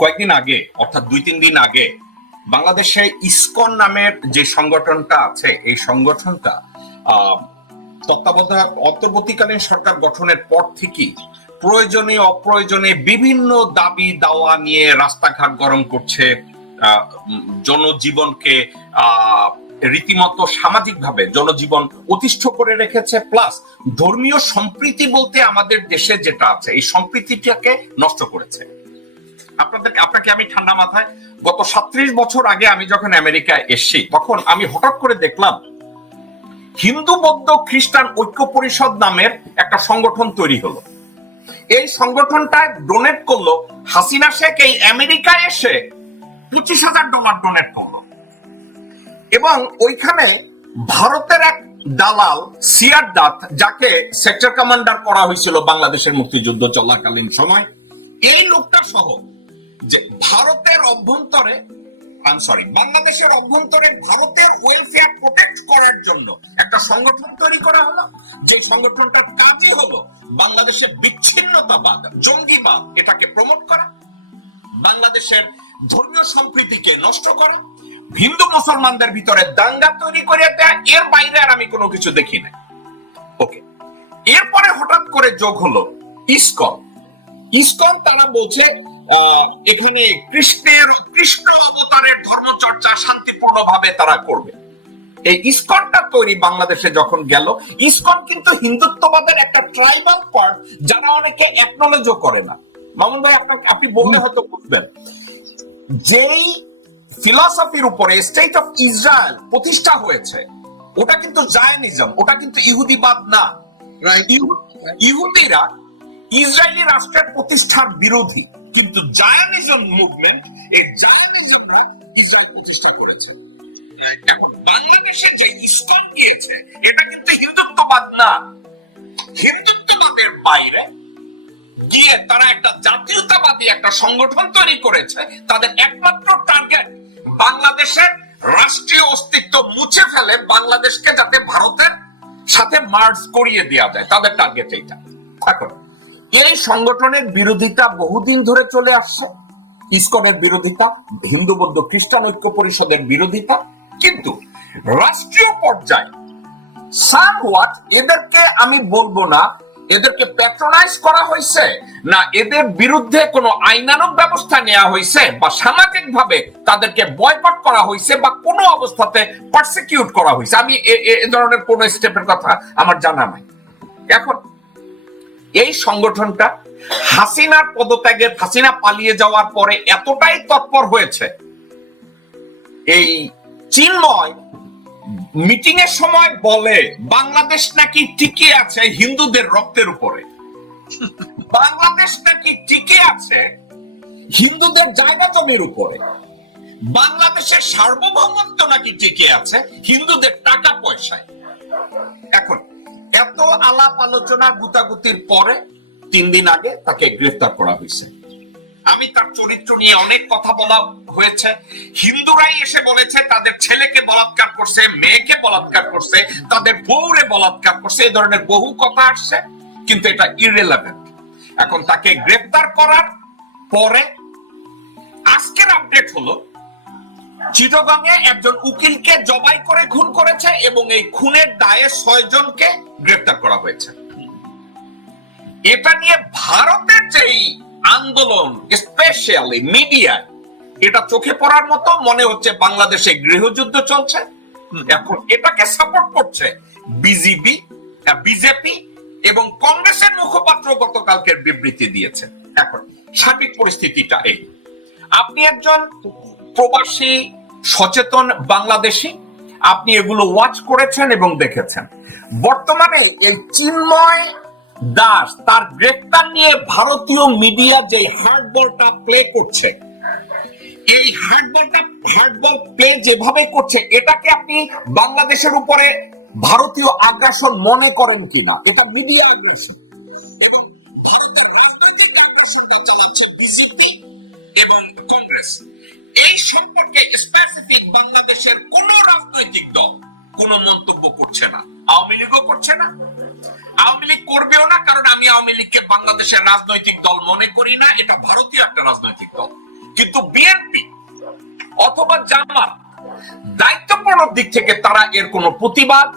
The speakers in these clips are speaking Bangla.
কয়েকদিন আগে, অর্থাৎ দুই তিন দিন আগে, বাংলাদেশে ইসকন নামের যে সংগঠনটা আছে, এই সংগঠনটা তত্ত্বাবধায়ক, অন্তর্বর্তীকালীন সরকার গঠনের পর থেকেই প্রয়োজনে অপ্রয়োজনে বিভিন্ন দাবি দাওয়া নিয়ে রাস্তাঘাট গরম করছে। জনজীবনকে রীতিমতো সামাজিকভাবে জনজীবন অতিষ্ঠ করে রেখেছে। প্লাস ধর্মীয় সম্প্রীতি বলতে আমাদের দেশে যেটা আছে, এই সম্প্রীতিটাকে নষ্ট করেছে। আপনাদের আপনাকে আমি ঠান্ডা মাথায়, গত সাত্রিশ বছর আগে আমি যখন আমেরিকায় এসছি, তখন আমি হঠাৎ করে দেখলাম, হিন্দু বৌদ্ধ খ্রিস্টান ঐক্য পরিষদ নামের একটা সংগঠন তৈরি হলো। এই সংগঠনটা ডোনেট করল হাসিনা শেখ, এই আমেরিকায় এসে পঁচিশ হাজার ডলার ডোনেট করল। এবং ওইখানে ভারতের এক দালাল সিয়ার দাত যাকে সেক্টর কমান্ডার করা হয়েছিল বাংলাদেশের মুক্তিযুদ্ধ চলাকালীন সময়, এই লোকটা সহ যে ভারতের অভ্যন্তরে সরি বাংলাদেশের অভ্যন্তরে ভারতের ওয়েলফেয়ার প্রোটেক্ট করার জন্য একটা সংগঠন তৈরি করা হলো। যে সংগঠনটার কাজই হলো বাংলাদেশের বিচ্ছিন্নতাবাদ, জঙ্গিবাদ এটাকে প্রমোট করা, বাংলাদেশের ধর্মীয় সম্প্রীতিকে নষ্ট করা, হিন্দু মুসলমানদের ভিতরে দাঙ্গা তৈরি করে দেয়া, এর বাইরে আর আমি কোনো কিছু দেখি না ওকে এরপরে হঠাৎ করে যোগ হলো ইসকন। ইসকন তারা বলছে এখানে কৃষ্ণের কৃষ্ণ অবতারের ধর্মচর্চা তারা করবে। এই ইসকনটা তৈরি বাংলাদেশে যখন গেল ইসকন কিন্তু হিন্দুত্ববাদের একটা ট্রাইবাল পার্ট যারা অনেকে একনোলেজও করে না। মামুন ভাই আপনাকে আপনি বললে হয়তো বুঝবেন। যেই ফিলসফির উপরে স্টেট অফ ইসরায়েল প্রতিষ্ঠা হয়েছে ওটা কিন্তু জায়নিজম ওটা কিন্তু ইহুদিবাদ না। ইহুদিরা ইসরায়েলি রাষ্ট্রের প্রতিষ্ঠার বিরোধী। কিন্তু জায়নিজম মুভমেন্ট এই জায়নিজমরা ইসরায়েল প্রতিষ্ঠা করেছে। এখন বাংলাদেশে যে ইসকন এটা কিন্তু হিন্দুত্ববাদ না। হিন্দুত্ববাদের বাইরে গিয়ে তারা একটা জাতীয়তাবাদী একটা সংগঠন তৈরি করেছে, তাদের একমাত্র টার্গেট বাংলাদেশের রাষ্ট্রীয় অস্তিত্ব মুছে ফেলে বাংলাদেশকে যাতে ভারতের সাথে মার্জ করিয়ে দেওয়া যায়, তাদের টার্গেট এইটা। এখন এই সংগঠনের বিরোধিতা বহুদিন ধরে চলে আসছে। ইসকনের বিরোধিতা, হিন্দু বৌদ্ধ খ্রিস্টান ঐক্য পরিষদের বিরোধিতা, কিন্তু রাষ্ট্রীয় পর্যায়ে এদেরকে আমি বলব না, এদেরকে প্যাট্রোনাইজ করা হয়েছে, না এদের বিরুদ্ধে কোনো আইনানুগ ব্যবস্থা নেওয়া হয়েছে বা সামাজিক ভাবে তাদেরকে বয়কট করা হয়েছে বা কোনো অবস্থাতে পারসিকিউট করা হয়েছে। আমি এ ধরনের কোন স্টেপের কথা আমার জানা নাই। এখন এই সংগঠনটা হাসিনার পদত্যাগের, হাসিনা পালিয়ে যাওয়ার পরে এতটাই তৎপর হয়েছে। এই চিন্ময় মিটিং এর সময় বলে, বাংলাদেশ নাকি টিকে আছে হিন্দুদের রক্তের উপরে। বাংলাদেশ নাকি টিকে আছে হিন্দুদের জায়গা জমির উপরে। বাংলাদেশের সার্বভৌমত্ব নাকি টিকে আছে হিন্দুদের টাকা পয়সায়। এখন আলাপ আলোচনা গুতাগুতির পরে তিন দিন আগে তাকে গ্রেফতার করা হয়েছে। আমি তার চরিত্র নিয়ে অনেক কথা বলা হয়েছে। হিন্দুরাই এসে বলেছে, তাদের ছেলেকে বলাৎকার করছে, মেয়েকে বলাৎকার করছে, তাদের বউরে বলাৎকার করছে, এই ধরনের বহু কথা আসছে, কিন্তু এটা ইরেলেভেন্ট এখন তাকে গ্রেফতার করার পরে আজকের আপডেট হলো, চিটগাংয়ে একজন উকিলকে জবাই করে খুন করেছে এবং এই খুনের দায়ে ছয়জনকে জনকে গ্রেফতার করা হয়েছে। এটা নিয়ে ভারতের যেই আন্দোলন স্পেশালি মিডিয়া এটা চোখে পড়ার মতো মনে হচ্ছে বাংলাদেশে গৃহযুদ্ধ চলছে। এখন এটাকে সাপোর্ট করছে বিজিবি বিজেপি এবং কংগ্রেসের মুখপাত্র গতকালকের বিবৃতি দিয়েছে। এখন সার্বিক পরিস্থিতিটা এই। আপনি একজন প্রবাসী সচেতন বাংলাদেশী আপনি এগুলো ওয়াচ করেছেন এবং দেখেছেন। বর্তমানে এই চিন্ময় দাস তার গ্রেফতার নিয়ে ভারতীয় মিডিয়া যে হার্ডবলটা প্লে করছে, এই হার্ডবলটা হার্ডবল প্লে যেভাবে করছে, এটাকে আপনি বাংলাদেশের উপরে ভারতীয় আগ্রাসন মনে করেন কিনা? এটা মিডিয়া আগ্রাসন। এবং ভারতের রাজনৈতিক আগ্রাসনটা চালাচ্ছে বিজেপি এবং কংগ্রেস এই সম্পর্কে স্পেসিফিক বাংলাদেশের কোন রাজনৈতিক দল কোনো মন্তব্য করছে না। আওয়ামী লীগও করছে না। আওয়ামী লীগ করবেও না, কারণ আমি আওয়ামী লীগকে বাংলাদেশের রাজনৈতিক দল মনে করি না, এটা ভারতীয় একটা রাজনৈতিক দল। কিন্তু বিএনপি অথবা জামাত দায়িত্বপূর্ণ দিক থেকে তারা এর কোনো প্রতিবাদ,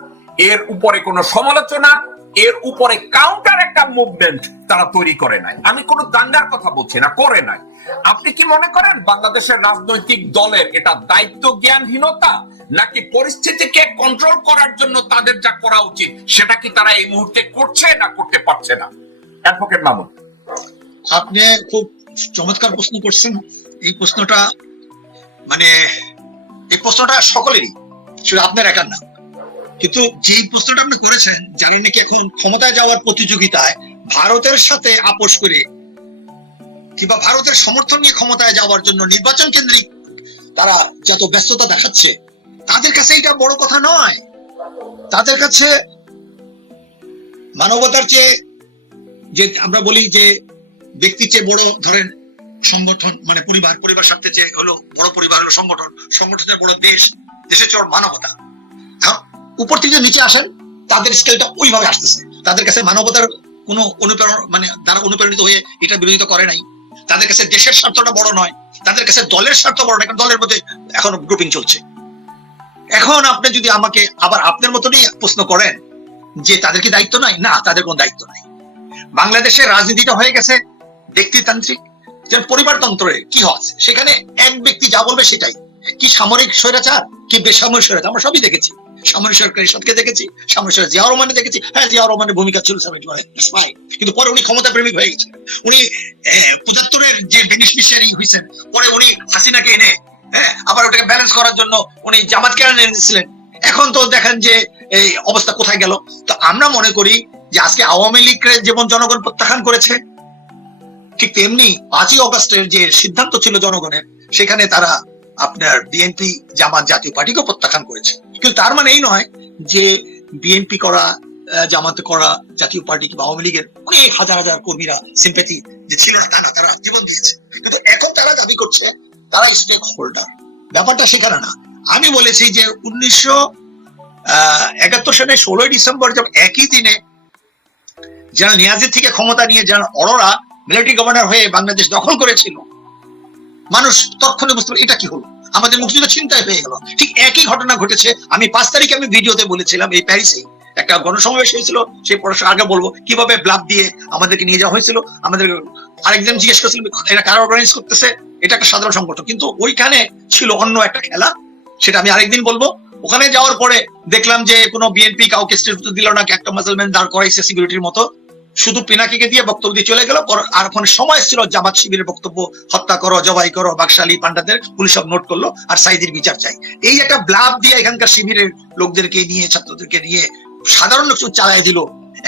এর উপরে কোনো সমালোচনা এর উপরে কাউন্টার একটা মুভমেন্ট তারা তৈরি করে নাই। আমি কোনো দাঙ্গার কথা বলছি না, করে নাই। আপনি কি মনে করেন বাংলাদেশের রাজনৈতিক দলের এটা দায়িত্ব জ্ঞানহীনতা নাকি পরিস্থিতিকে কন্ট্রোল করার জন্য তাদের যা করা উচিত সেটা কি তারা এই মুহূর্তে করছে না করতে পারছে না? অ্যাডভোকেট মামুন। আপনি খুব চমৎকার প্রশ্ন করছেন। এই প্রশ্নটা মানে এই প্রশ্নটা সকলেরই, শুধু আপনার একার না। কিন্তু যে প্রশ্নটা আপনি করেছেন, জানি নাকি এখন ক্ষমতায় যাওয়ার প্রতিযোগিতায় ভারতের সাথে আপোষ করে কিংবা ভারতের সমর্থন নিয়ে ক্ষমতায় যাওয়ার জন্য নির্বাচন কেন্দ্রিক তারা যত ব্যস্ততা দেখাচ্ছে, তাদের কাছে এটা বড় কথা নয়। তাদের কাছে মানবতার চেয়ে যে আমরা বলি যে ব্যক্তির চেয়ে বড় ধরেন সংগঠন মানে পরিবার পরিবার স্বার্থে যে হলো বড় পরিবার হলো সংগঠন, সংগঠনের বড় দেশ, দেশের চর মানবতা। উপর থেকে নিচে আসেন, তাদের স্কেলটা ওইভাবে আসতেছে। তাদের কাছে মানবতার কোনো অনুপ্রেরণ মানে দ্বারা অনুপ্রাণিত হয়ে এটা বিরোধিতা করে নাই। তাদের কাছে দেশের স্বার্থটা বড় নয়, তাদের কাছে দলের স্বার্থ বড় নয় দলের মধ্যে এখন গ্রুপিং চলছে। এখন আপনি যদি আমাকে আবার আপনার মতনই প্রশ্ন করেন যে তাদের কি দায়িত্ব নাই? না, তাদের কোনো দায়িত্ব নাই। বাংলাদেশের রাজনীতিটা হয়ে গেছে ব্যক্তিতান্ত্রিক, যেন পরিবারতন্ত্রে কি হচ্ছে? সেখানে এক ব্যক্তি যা বলবে সেটাই। কি সামরিক স্বৈরাচার, কি বেসামরিক স্বৈরাচার, আমরা সবই দেখেছি। সামরিক সরকারি সৎকে দেখেছি সামরিক সরকার জিয়া রহমানে দেখেছি। হ্যাঁ জিয়া রহমানের ভূমিকা ছিল সামরিক ফাইন কিন্তু পরে উনি ক্ষমতা প্রেমিক হয়ে গেছেন। উনি পঁচাত্তরের যে বেনিফিশিয়ারি হয়েছেন, পরে উনি হাসিনাকে এনে হ্যাঁ আবার ওটাকে ব্যালেন্স করার জন্য উনি জামাতকে এনে এনেছিলেন এখন তো দেখেন যে এই অবস্থা কোথায় গেল। তো আমরা মনে করি যে আজকে আওয়ামী লীগের যেমন জনগণ প্রত্যাখ্যান করেছে, ঠিক তেমনি পাঁচই অগস্টের যে সিদ্ধান্ত ছিল জনগণের, সেখানে তারা আপনার বিএনপি, জামাত জাতীয় পার্টিকেও প্রত্যাখ্যান করেছে। কিন্তু তার মানে এই নয় যে বিএনপি করা জামাত করা, জাতীয় পার্টি কিংবা আওয়ামী লীগের অনেক হাজার হাজার কর্মীরা সিম্পেথি যে ছিল না তা না, তারা জীবন দিয়েছে। কিন্তু এখন তারা দাবি করছে, তারা স্টেক হোল্ডার ব্যাপারটা সেখানে না। আমি বলেছি যে উনিশশো একাত্তর সালে ষোলোই ডিসেম্বর যখন একই দিনে যারা নিয়াজের থেকে ক্ষমতা নিয়ে যারা অরোরা মিলিটারি গভর্নর হয়ে বাংলাদেশ দখল করেছিল, মানুষ তৎক্ষণে বুঝতে এটা কি হলো? আমাদের মুক্তিযুদ্ধ চিন্তায় হয়ে গেল। ঠিক একই ঘটনা ঘটেছে। আমি পাঁচ তারিখে আমি ভিডিওতে বলেছিলাম, এই প্যারিসে একটা গণসমাবেশ হয়েছিল। সেই পড়াশোনা আগে বলব, কীভাবে ব্লাব দিয়ে আমাদেরকে নিয়ে যাওয়া হয়েছিল। আমাদের আরেকজন জিজ্ঞেস করেছিল, এটা কারা অর্গানাইজ করতেছে? এটা একটা সাধারণ সংগঠন। কিন্তু ওইখানে ছিল অন্য একটা খেলা, সেটা আমি আরেকদিন বলব। ওখানে যাওয়ার পরে দেখলাম যে কোনো বিএনপি কাউকে স্টেজ দিল না, একটা মুসলমান দাঁড় করাইছে সিকিউরিটির মতো। শুধু পিনাকিকে দিয়ে বক্তব্য দিয়ে চলে গেল পর আর ওখানে সময় ছিল জামাত শিবিরের বক্তব্য হত্যা করো জবাই করো বাকশালী পান্ডাদের পুলিশ সব নোট করল আর সাইদির বিচার চাই। এই একটা ব্লাব দিয়ে এখানকার শিবিরের লোকদেরকে নিয়ে ছাত্রদেরকে নিয়ে সাধারণ লোক চালাই দিল।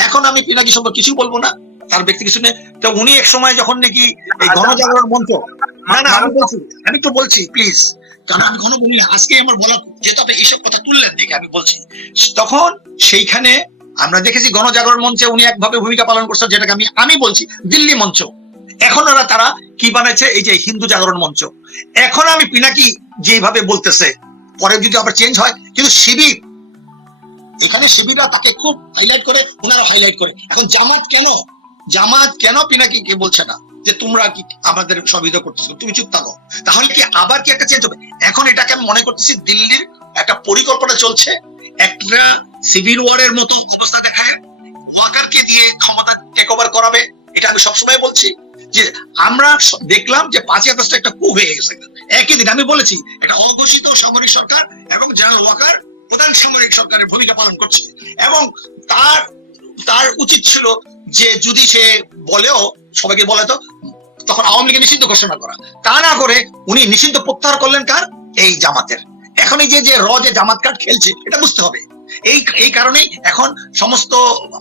এখন আমি পিনাকি সম্পর্কে কিছু বলব না তার ব্যক্তি কিছু নেই তো উনি এক সময় যখন নাকি এই গণজাগরণ মঞ্চ না না আমি বলছি আমি তো বলছি প্লিজ কারণ আমি কোনো বলি আজকে আমার বলা যেতে হবে এইসব কথা তুললেন দেখে আমি বলছি। তখন সেইখানে আমরা দেখেছি গণজাগরণ মঞ্চে উনি একভাবে ভূমিকা পালন করছেন, যেটাকে আমি আমি বলছি দিল্লি মঞ্চ। এখন ওরা তারা কি বানাইছে? এই যে হিন্দু জাগরণ মঞ্চ। এখন আমি পিনাকি যেভাবে বলতেছে, পরে যদি আবার চেঞ্জ হয়, কিন্তু শিবির, এখানে শিবিররা তাকে খুব হাইলাইট করে ওনারা হাইলাইট করে। এখন জামাত কেন? জামাত কেন পিনাকি কে বলছে না? যে তোমরা কি আমাদের সবিধা করতেছো? তুমি চুপ থাকো। তাহলে কি আবার কি একটা চেঞ্জ হবে? এখন এটাকে আমি মনে করতেছি দিল্লির একটা পরিকল্পনা চলছে, একটা সিভিল ওয়ারের মতো অবস্থা দেখায়, ওয়াকারকে দিয়ে ক্ষমতা টেক ওভার করাবে, এটা আমি সবসময় বলছি যে আমরা দেখলাম যে পাঁচই আগস্ট একটা কু হয়ে গেছে। একই দিন আমি বলেছি, এটা অঘোষিত সামরিক সরকার এবং জেনারেল ওয়াকার প্রধান সামরিক সরকারের ভূমিকা পালন করছে। এবং তার তার উচিত ছিল যে যদি সে বলেও, সবাইকে বলে তো, তখন আওয়ামী লীগের নিষিদ্ধ ঘোষণা করা। তা না করে উনি নিষিদ্ধ প্রত্যাহার করলেন কার? এই জামাতের। এখন এই যে যে র যে জামাত কার্ড খেলছে, এটা বুঝতে হবে। এই এই কারণেই এখন সমস্ত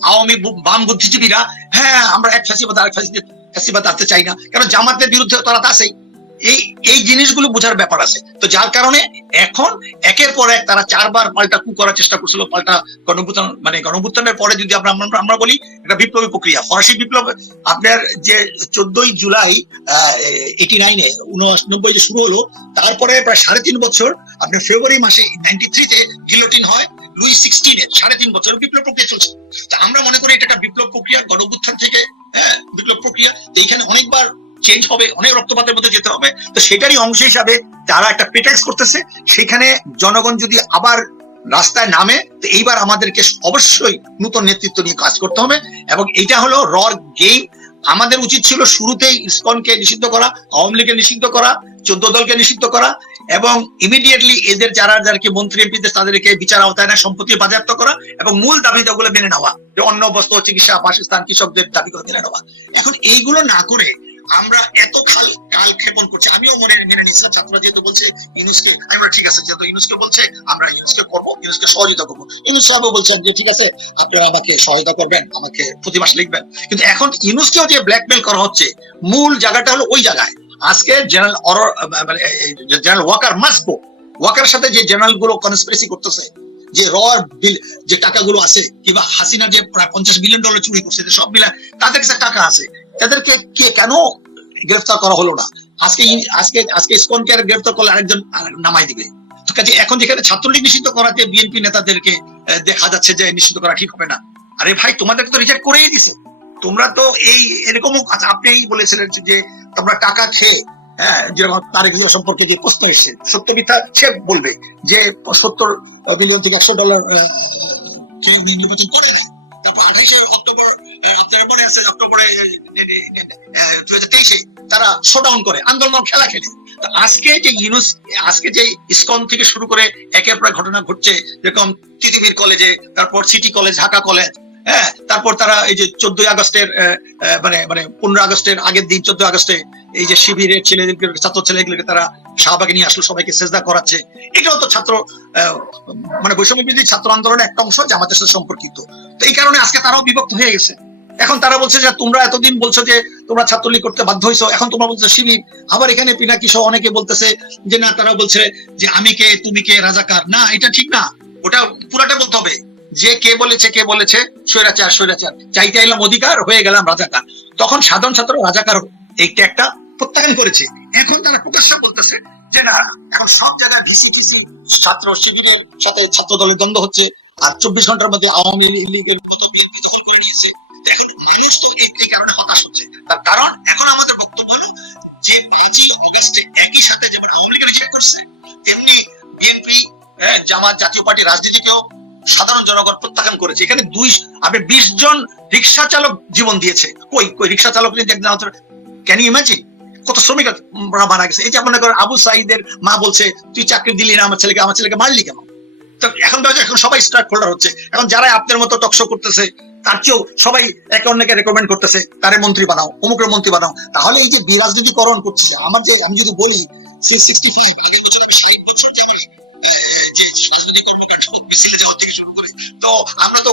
আওয়ামী বাম বুদ্ধিজীবীরা হ্যাঁ আমরা এক ফ্যাসিবাদ আর ফ্যাসিবাদ আসতে চাই না। কারণ জামাতের বিরুদ্ধে তারা তো আছেই। এই এই জিনিসগুলো বোঝার ব্যাপার আছে। তো যার কারণে এখন একের পর এক তারা চারবার পাল্টা কু করার চেষ্টা করছিল, পাল্টা গণভুত্থান মানে গণভুত্থানের পরে যদি আমরা, আমরা- আমরা বলি, এটা বিপ্লবী প্রক্রিয়া। ফরাসি বিপ্লব, আপনার যে চোদ্দই জুলাই এইটি নাইনে, উননব্বই যে শুরু হলো, তারপরে প্রায় সাড়ে তিন বছর, আপনার ফেব্রুয়ারি মাসে নাইনটি থ্রিতে গিলোটিন হয় লুই সিক্সটিনের সাড়ে তিন বছর বিপ্লব প্রক্রিয়া চলছে। তা আমরা মনে করি এটা একটা বিপ্লব প্রক্রিয়া গণভুত্থান থেকে হ্যাঁ বিপ্লব প্রক্রিয়া। এইখানে অনেকবার চেঞ্জ হবে, অনেক রক্তপাতের মধ্যে যেতে হবে। তো সেটারই অংশ হিসাবে তারা একটা প্রেটেক্স করতেছে। সেখানে জনগণ যদি আবার রাস্তায় নামে, তো এইবার আমাদেরকে অবশ্যই নতুন নেতৃত্ব নিয়ে কাজ করতে হবে। এবং এটা হলো রর গেম আমাদের উচিত ছিল শুরুতেই ইসকনকে নিষিদ্ধ করা, আওয়ামী লীগকে নিষিদ্ধ করা, চোদ্দ দলকে নিষিদ্ধ করা। এবং ইমিডিয়েটলি এদের যারা যারা মন্ত্রী এমপিদের তাদেরকে বিচার আওতায় না সম্পত্তি বাজেয়াপ্ত করা এবং মূল দাবি দাবিগুলো মেনে নেওয়া। যে অন্ন, বস্ত্র, চিকিৎসা, বাসস্থান, কৃষকদের দাবিগুলো মেনে নেওয়া। এখন এইগুলো না করে আমরা এত খাল কাল ক্ষেপণ করছি। আমিও মনে, মেনে নিচ্ছি। ছাত্ররা যেহেতু বলছে ইউনুসকে, আমি ঠিক আছে, যেহেতু ইউনুসকে বলছে, আমরা ইউনুসকে করব, ইউনুসকে সহযোগিতা করব। ইউনুস সাহেবও বলছেন যে, ঠিক আছে, আপনারা আমাকে সহায়তা করবেন, আমাকে প্রতি মাস লিখবেন। কিন্তু এখন ইউনুসকেও যে ব্ল্যাকমেল করা হচ্ছে, মূল জায়গাটা হলো ওই জায়গায়। আজকে general অরর general Waker must go Waker সাথে যে জেনারেলগুলো কনস্পিরেসি করতেছে যে র বিল যে টাকাগুলো আছে কিংবা হাসিনা যে প্রায় পঞ্চাশ বিলিয়ন ডলার চুরি করছে সব মিলে তাদের কাছে টাকা আছে। তাদেরকে কে কেন গ্রেফতার করা হলো না? আজকে আজকে আজকে ইসকনকে গ্রেফতার করলে আরেকজন নামাই দিবে। কাজে এখন যেখানে ছাত্রলীগ নিষিদ্ধ করাতে বিএনপি নেতাদেরকে দেখা যাচ্ছে যে নিষিদ্ধ করা ঠিক হবে না। আরে ভাই তোমাদেরকে তো রিজেক্ট করেই দিছে। তোমরা তো এই এরকমও আচ্ছা, আপনি বলেছিলেন যে তোমরা টাকা খেয়ে হ্যাঁ যেরকম তারেক জিয়া সম্পর্কে যে প্রশ্ন এসছে, সত্য মিথ্যা সে বলবে যে সত্তর মিলিয়ন থেকে একশো ডলার নির্বাচন করে তারা শোডাউন করে, আন্দোলন, খেলা খেলে। আজকে যে ইউনুস, আজকে যে ইসকন থেকে শুরু করে একের পর ঘটনা ঘটছে, যেরকম কলেজে তারপর সিটি কলেজ ঢাকা কলেজ হ্যাঁ তারপর তারা এই যে চোদ্দই আগস্টের মানে মানে পনেরো আগস্টের আগের দিন চোদ্দ আগস্টে এই যে শিবিরের ছেলেদেরকে ছাত্র ছেলেগুলোকে তারা শাহবাগে নিয়ে আসলো, সবাইকে সেজদা করাচ্ছে। এটাও তো ছাত্র মানে বৈষম্য বিরোধী ছাত্র আন্দোলনের একটা অংশ জামাতের সাথে সম্পর্কিত। তো এই কারণে আজকে তারাও বিভক্ত হয়ে গেছে। এখন তারা বলছে যে, তোমরা এতদিন বলছো যে, তোমরা ছাত্রলীগ করতে বাধ্য হয়েছো এখন তোমরা বলছো শিবির। আবার এখানে পিনাকি সহ অনেকে বলতেছে যে, না তারা বলছে যে, আমি কে, তুমি কে, রাজাকার? না, এটা ঠিক না। ওটা পুরাটা বলতে হবে। যে কে বলেছে কে বলেছে? স্বৈরাচার স্বৈরাচার। চাইতে এলাম অধিকার, হয়ে গেলাম রাজাকার। তখন সাধারণ ছাত্র রাজাকার এইটা একটা প্রত্যাখ্যান করেছে। এখন তারা প্রকাশ্যে বলতেছে যে, না, এখন সব জায়গায় ভিসি, টিসি, ছাত্র শিবিরের সাথে ছাত্র দলের দ্বন্দ্ব হচ্ছে। আর চব্বিশ ঘণ্টার মধ্যে আওয়ামী লীগের মতো বিএনপি দখল করে নিয়েছে। এখন মানুষ তো এই কারণে হতাশ হচ্ছে। তার কারণ এখন আমাদের বক্তব্য হলো যে, পাঁচই অগস্টে একই সাথে যেমন আওয়ামী লীগের করছে, তেমনি বিএনপি জামাত জাতীয় পার্টি রাজনীতিকেও সাধারণ জনগণ প্রত্যাখ্যান করেছে। এখানে দুই আপনি বিশ জন রিক্সা চালক জীবন দিয়েছে। কই কই, রিক্সা চালক যদি একদিন ক্যান ইউ ইমাজিন কত শ্রমিক মারা গেছে। এই যে মনে করেন আবু সাইদের মা বলছে, তুই চাকরি দিলি না, আমার ছেলেকে আমার ছেলেকে মারলি কেন? এখন তো এখন সবাই স্টার্ট হোল্ডার হচ্ছে। এখন যারা আপনার মতো টকশো করতেছে, তার চেয়েও সবাই একে অন্যকে রেকমেন্ড করতেছে, তারে মন্ত্রী বানাও অমুকের মন্ত্রী বানাও। তাহলে এই যে বিরাজনীতিকরণ করছে আমার যে আমি যদি বলি, সে সিক্সটি ফাইভ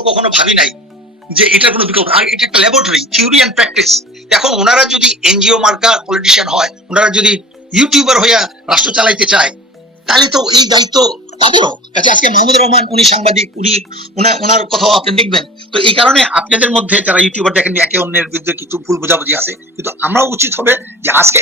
কখনো ভাবি নাই যে এটার কোনো বিকল্প আর এটা একটা ল্যাবরেটরি থিওরি অ্যান্ড প্র্যাকটিস এখন ওনারা যদি এনজিও মার্কা পলিটিশিয়ান হয়, ওনারা যদি ইউটিউবার হইয়া রাষ্ট্র চালাইতে চায়, তাহলে তো এই দায়িত্ব পাবেও কাজে আজকে মাহমুদুর রহমান, উনি সাংবাদিক, উনি ওনার ওনার কথাও আপনি দেখবেন। তো এই কারণে আপনাদের মধ্যে যারা ইউটিউবার দেখেন একে অন্যের বিরুদ্ধে কিছু ভুল বোঝাবুঝি আছে। কিন্তু আমরাও উচিত হবে যে আজকে